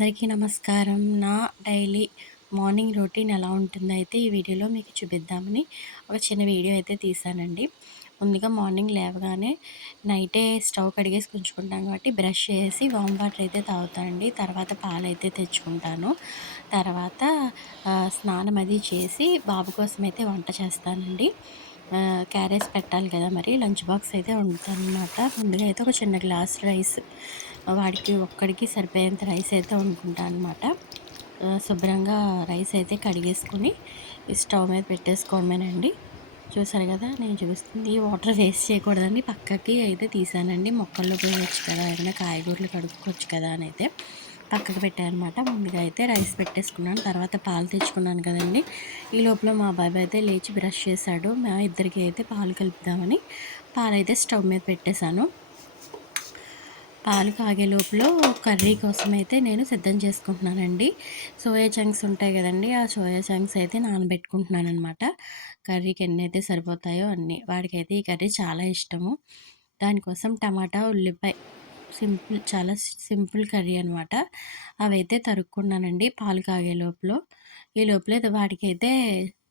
అందరికీ నమస్కారం. నా డైలీ మార్నింగ్ రొటీన్ ఎలా ఉంటుందో అయితే ఈ వీడియోలో మీకు చూపిద్దామని ఒక చిన్న వీడియో అయితే తీసానండి. ముందుగా మార్నింగ్ లేవగానే నైటే స్టవ్ కడిగేసి ఉంచుకుంటాను కాబట్టి బ్రష్ చేసి వామ్ వాటర్ అయితే తాగుతానండి తర్వాత పాలు అయితే తెచ్చుకుంటాను. తర్వాత స్నానం అది చేసి బాబు కోసం అయితే వంట చేస్తానండి. క్యారేజ్ పెట్టాలి కదా మరి లంచ్ బాక్స్ అయితే వండుతాను అనమాట ముందుగా అయితే ఒక చిన్న గ్లాస్ రైస్ వాడికి ఒక్కడికి సరిపోయేంత రైస్ అయితే వండుకుంటాను అనమాట శుభ్రంగా రైస్ అయితే కడిగేసుకుని స్టవ్ మీద పెట్టేసుకోమేనండి. చూసారు కదా నేను చూస్తుంది వాటర్ వేస్ట్ చేయకూడదని పక్కకి అయితే తీసానండి. మొక్కల్లో పోయొచ్చు కదా ఏదైనా కాయగూరలు కడుక్కోవచ్చు కదా అని అయితే పక్కకు పెట్టానమాట ముందుగా అయితే రైస్ పెట్టేసుకున్నాను. తర్వాత పాలు తెచ్చుకున్నాను కదండి. ఈ లోపల మా బాబాయ్ అయితే లేచి బ్రష్ చేశాడు. మా ఇద్దరికి అయితే పాలు కలుపుదామని పాలు అయితే స్టవ్ మీద పెట్టేశాను. పాలు కాగే లోపల కర్రీ కోసం అయితే నేను సిద్ధం చేసుకుంటున్నానండి. సోయా చంక్స్ ఉంటాయి కదండి ఆ సోయా చంక్స్ అయితే నానబెట్టుకుంటున్నాను అనమాట కర్రీకి ఎన్ని అయితే సరిపోతాయో అన్ని. వాడికైతే ఈ కర్రీ చాలా ఇష్టము. దానికోసం టమాటా ఉల్లిపాయ సింపుల్ చాలా సింపుల్ కర్రీ అనమాట అవైతే తరుక్కున్నానండి పాలు కాగే లోపల. ఈ లోపల వాడికైతే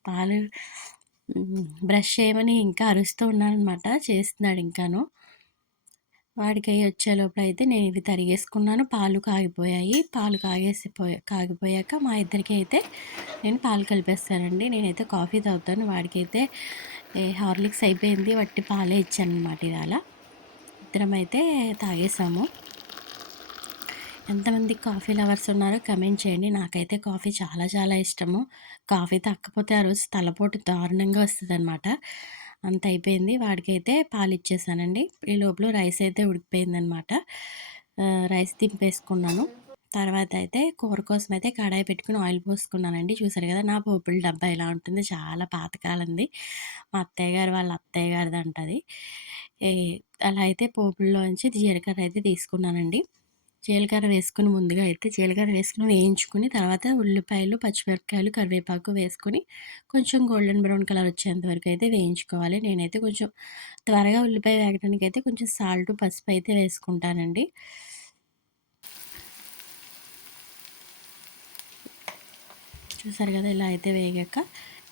పాలు బ్రష్ చేయమని ఇంకా అరుస్తూ ఉన్నానమాట చేస్తున్నాడు ఇంకాను. వాడికి అయ్యి వచ్చే లోపల అయితే నేను ఇవి తరిగేసుకున్నాను. పాలు కాగిపోయాయి. పాలు కాగేసిపోయా కాగిపోయాక మా ఇద్దరికి అయితే నేను పాలు కలిపేస్తానండి. నేనైతే కాఫీ తాగుతాను. వాడికైతే హార్లిక్స్ అయిపోయింది. వట్టి పాలే ఇచ్చాను అనమాట ఇవాళ. ఇద్దరం అయితే తాగేసాము. ఎంతమంది కాఫీ లవర్స్ ఉన్నారో కమెంట్ చేయండి. నాకైతే కాఫీ చాలా చాలా ఇష్టము. కాఫీ తక్కపోతే ఆ రోజు తలపోటు దారుణంగా వస్తుంది అనమాట అంత అయిపోయింది. వాడికైతే పాలు ఇచ్చేసానండి. ఈ లోపల రైస్ అయితే ఉడికిపోయిందనమాట. రైస్ దింపేసుకున్నాను. తర్వాత అయితే కూర కోసం అయితే కడాయి పెట్టుకుని ఆయిల్ పోసుకున్నానండి. చూసారు కదా నా పోపుల డబ్బా ఇలా ఉంటుంది. చాలా పాతకాలంది. మా అత్తయ్య గారు వాళ్ళ అత్తయ్య గారిది అంటది అలా అయితే పోపుల్లోంచి జీలకర్ర అయితే తీసుకున్నానండి. జీలకర్ర వేసుకుని ముందుగా అయితే జీలకర్ర వేసుకుని వేయించుకుని తర్వాత ఉల్లిపాయలు పచ్చిమిరపకాయలు కరివేపాకు వేసుకొని కొంచెం గోల్డెన్ బ్రౌన్ కలర్ వచ్చేంత వరకు అయితే వేయించుకోవాలి. నేనైతే కొంచెం త్వరగా ఉల్లిపాయ వేగడానికి అయితే కొంచెం సాల్ట్ పసుపు అయితే వేసుకుంటానండి. చూసారు కదా ఇలా అయితే వేగాక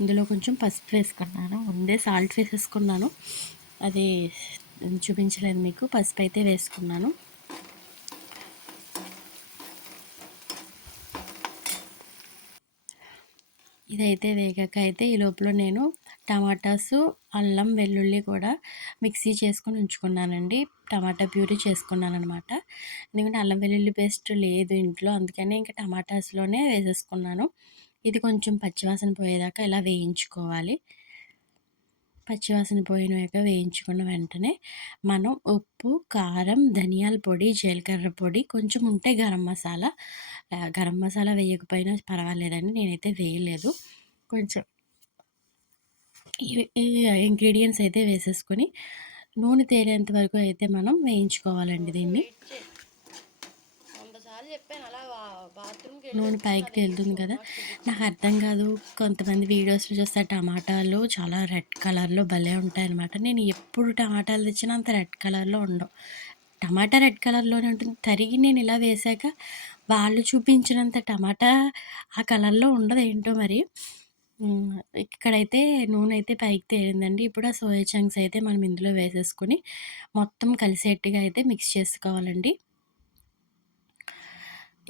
ఇందులో కొంచెం పసుపు వేసుకున్నాను. ముందే సాల్ట్ వేసేసుకున్నాను. అది చూపించలేదు మీకు. పసుపు అయితే వేసుకున్నాను. ఇదైతే వేగాక అయితే ఈ లోపల నేను టమాటాస్ అల్లం వెల్లుల్లి కూడా మిక్సీ చేసుకొని ఉంచుకున్నానండి. టమాటా ప్యూరీ చేసుకున్నాను అనమాట ఎందుకంటే అల్లం వెల్లుల్లి పేస్ట్ లేదు ఇంట్లో అందుకని ఇంకా టమాటాస్లోనే వేసేసుకున్నాను. ఇది కొంచెం పచ్చివాసన పోయేదాకా ఇలా వేయించుకోవాలి. పచ్చివాసన పోయినాక వేయించుకున్న వెంటనే మనం ఉప్పు కారం ధనియాల పొడి జీలకర్ర పొడి కొంచెం ఉంటే గరం మసాలా గరం మసాలా వేయకపోయినా పర్వాలేదని నేనైతే వేయలేదు. కొంచెం ఈ ఇంగ్రీడియంట్స్ అయితే వేసేసుకొని నూనె తేలేంత వరకు అయితే మనం వేయించుకోవాలండి దీన్ని. నూనె పైకి తేలుతుంది కదా. నాకు అర్థం కాదు. కొంతమంది వీడియోస్లో చూస్తే టమాటాలు చాలా రెడ్ కలర్లో భలే ఉంటాయన్నమాట. నేను ఎప్పుడు టమాటాలు తెచ్చినా అంత రెడ్ కలర్లో ఉండవు. టమాటా రెడ్ కలర్లోనే ఉంటుంది. తరిగి నేను ఇలా వేసాక వాళ్ళు చూపించినంత టమాటా ఆ కలర్లో ఉండదు ఏంటో మరి ఇక్కడైతే నూనె అయితే పైకి తేలిందండి. ఇప్పుడు ఆ సోయా చంక్స్ అయితే మనం ఇందులో వేసేసుకొని మొత్తం కలిసేట్టుగా అయితే మిక్స్ చేసుకోవాలండి.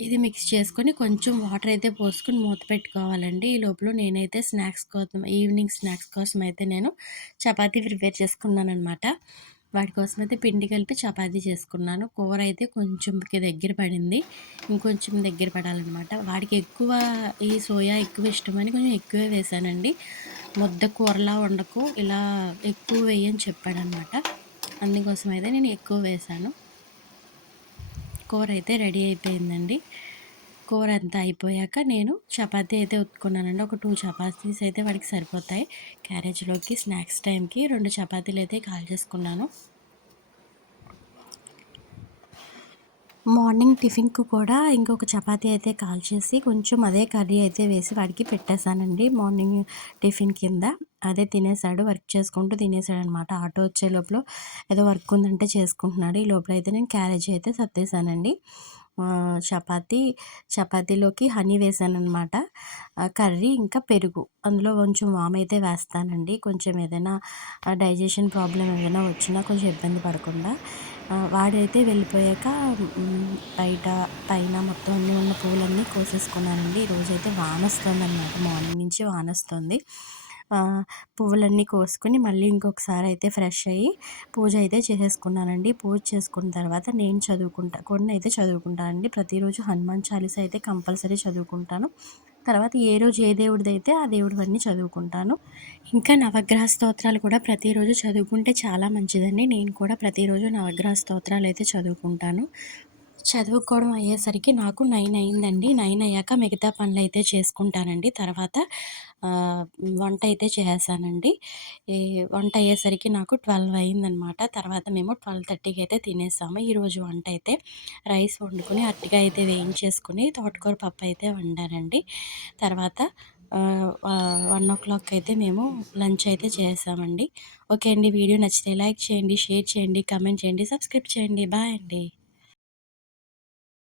ఇది మిక్స్ చేసుకొని కొంచెం వాటర్ అయితే పోసుకొని మూత పెట్టుకోవాలండి. ఈ లోపల నేనైతే స్నాక్స్ కోసం ఈవినింగ్ స్నాక్స్ కోసం అయితే నేను చపాతీ ప్రిపేర్ చేసుకున్నాను అనమాట వాటి కోసం అయితే పిండి కలిపి చపాతీ చేసుకున్నాను. కూర అయితే కొంచెం దగ్గర పడింది. ఇంకొంచెం దగ్గర పడాలన్నమాట. వాడికి ఎక్కువ ఈ సోయా ఎక్కువ ఇష్టమని కొంచెం ఎక్కువే వేసానండి. ముద్ద కూరలా వండకు ఇలా ఎక్కువ వేయని చెప్పాడనమాట అందుకోసం అయితే నేను ఎక్కువ వేసాను. కూర అయితే రెడీ అయిపోయిందండి. కూర అంతా అయిపోయాక నేను చపాతీ అయితే ఉత్తుకున్నానండి ఒక టూ చపాతీస్ అయితే వాడికి సరిపోతాయి. క్యారేజ్లోకి స్నాక్స్ టైంకి రెండు చపాతీలు అయితే కాల్ చేసుకున్నాను. మార్నింగ్ టిఫిన్కు కూడా ఇంకొక చపాతీ అయితే కాల్ చేసి కొంచెం అదే కర్రీ అయితే వేసి వాడికి పెట్టేశానండి. మార్నింగ్ టిఫిన్ కింద అదే తినేసాడు వర్క్ చేసుకుంటూ తినేసాడు అనమాట ఆటో వచ్చే లోపల ఏదో వర్క్ ఉందంటే చేసుకుంటున్నాడు. ఈ లోపల అయితే నేను క్యారేజ్ అయితే సర్దేశానండి. చపాతీ చపాతీలోకి హనీ వేసాను అనమాట కర్రీ ఇంకా పెరుగు. అందులో కొంచెం వామ్ అయితే వేస్తానండి. కొంచెం ఏదైనా డైజెషన్ ప్రాబ్లం ఏదైనా వచ్చినా కొంచెం ఇబ్బంది పడకుండా. వాడైతే వెళ్ళిపోయాక బయట పైన మొత్తం అన్నీ ఉన్న పూలన్నీ కోసేసుకున్నానండి. ఈరోజైతే వాన వస్తుంది అనమాట మార్నింగ్ నుంచి వాన వస్తుంది పువ్వులన్నీ కోసుకొని మళ్ళీ ఇంకొకసారి అయితే ఫ్రెష్ అయ్యి పూజ అయితే చేసేసుకున్నానండి. పూజ చేసుకున్న తర్వాత నేను చదువుకుంటా కొన్ని అయితే చదువుకుంటానండి ప్రతిరోజు హనుమాన్ చాలీస అయితే కంపల్సరీ చదువుకుంటాను. తర్వాత ఏ రోజు ఏ దేవుడిది అయితే ఆ దేవుడివన్నీ చదువుకుంటాను. ఇంకా నవగ్రహ స్తోత్రాలు కూడా ప్రతిరోజు చదువుకుంటే చాలా మంచిదండి. నేను కూడా ప్రతిరోజు నవగ్రహ స్తోత్రాలు అయితే చదువుకుంటాను. చదువుకోవడం అయ్యేసరికి నాకు నైన్ అయిందండి. నైన్ అయ్యాక మిగతా పనులు అయితే చేసుకుంటానండి. తర్వాత వంట అయితే చేసానండి వంట అయ్యేసరికి నాకు ట్వెల్వ్ అయిందనమాట తర్వాత మేము ట్వెల్వ్ థర్టీకి అయితే తినేసాము. ఈరోజు వంట అయితే రైస్ వండుకొని అట్టిగా అయితే వేయించేసుకుని తోటకూర పప్పు అయితే వండానండి. తర్వాత వన్ ఓ క్లాక్ అయితే మేము లంచ్ అయితే చేసామండి. ఓకే అండి. వీడియో నచ్చితే లైక్ చేయండి షేర్ చేయండి కమెంట్ చేయండి సబ్స్క్రైబ్ చేయండి. బాయ్ అండి.